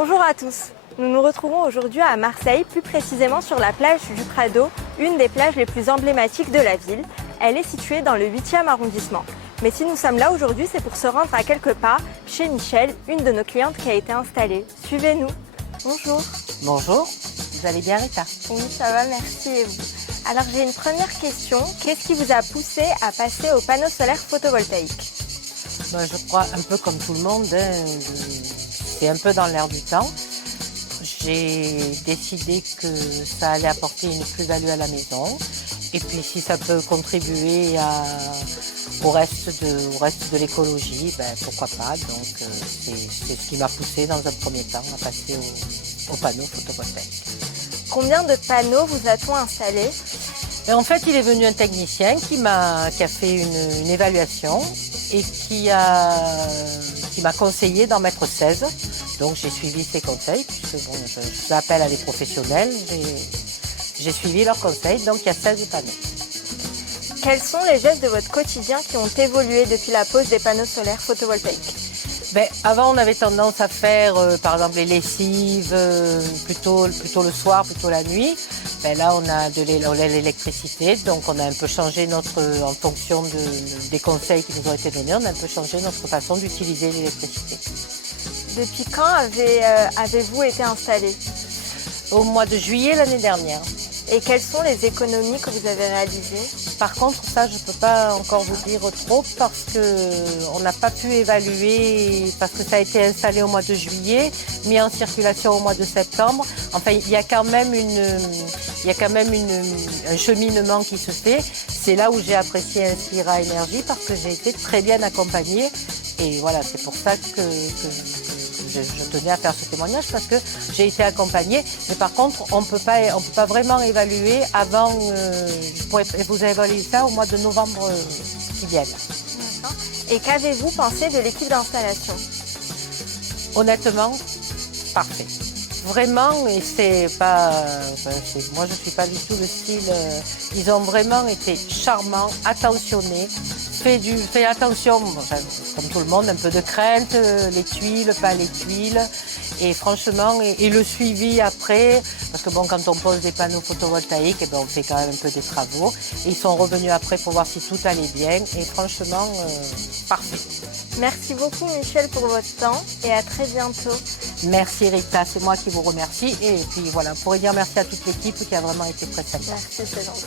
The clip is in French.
Bonjour à tous. Nous nous retrouvons aujourd'hui à Marseille, plus précisément sur la plage du Prado, une des plages les plus emblématiques de la ville. Elle est située dans le 8e arrondissement. Mais si nous sommes là aujourd'hui, c'est pour se rendre à quelques pas chez Michel, une de nos clientes qui a été installée. Suivez-nous. Bonjour. Bonjour, vous allez bien Rita? Oui, ça va, merci et vous? Alors j'ai une première question. Qu'est-ce qui vous a poussé à passer aux panneaux solaires photovoltaïques? Je crois un peu comme tout le monde, c'est un peu dans l'air du temps. J'ai décidé que ça allait apporter une plus-value à la maison. Et puis si ça peut contribuer au reste de l'écologie, pourquoi pas. Donc c'est ce qui m'a poussé dans un premier temps à passer aux panneaux photovoltaïques. Combien de panneaux vous a-t-on installés? Et en fait, il est venu un technicien qui a fait une évaluation et qui m'a conseillé d'en mettre 16. Donc j'ai suivi ses conseils, puisque bon, je fais appel à des professionnels. J'ai suivi leurs conseils, donc il y a 16 panneaux. Quels sont les gestes de votre quotidien qui ont évolué depuis la pose des panneaux solaires photovoltaïques? Avant, on avait tendance à faire, par exemple, les lessives plutôt le soir, plutôt la nuit. Là, on a de l'électricité, donc on a un peu changé en fonction des conseils qui nous ont été donnés, on a un peu changé notre façon d'utiliser l'électricité. Depuis quand avez-vous été installé? Au mois de juillet l'année dernière. Et quelles sont les économies que vous avez réalisées? Par contre, ça, je ne peux pas encore vous dire trop parce qu'on n'a pas pu évaluer, parce que ça a été installé au mois de juillet, mis en circulation au mois de septembre. Enfin, il y a quand même un cheminement qui se fait. C'est là où j'ai apprécié Inspira Énergie parce que j'ai été très bien accompagnée. Et voilà, c'est pour ça que je tenais à faire ce témoignage parce que j'ai été accompagnée. Mais par contre, on peut pas vraiment évaluer avant. Vous évaluez ça au mois de novembre qui vient. D'accord. Et qu'avez-vous pensé de l'équipe d'installation? Honnêtement, parfait. Vraiment, et c'est pas. Moi, je suis pas du tout le style. Ils ont vraiment été charmants, attentionnés. Fait attention, comme tout le monde, un peu de crainte, les tuiles, pas les tuiles. Et franchement, et le suivi après, parce que bon, quand on pose des panneaux photovoltaïques, on fait quand même un peu des travaux. Et ils sont revenus après pour voir si tout allait bien. Et franchement, parfait. Merci beaucoup Michel pour votre temps et à très bientôt. Merci Rita, c'est moi qui vous remercie. Et puis voilà, on pourrait dire merci à toute l'équipe qui a vraiment été très sympa. Merci, c'est gentil.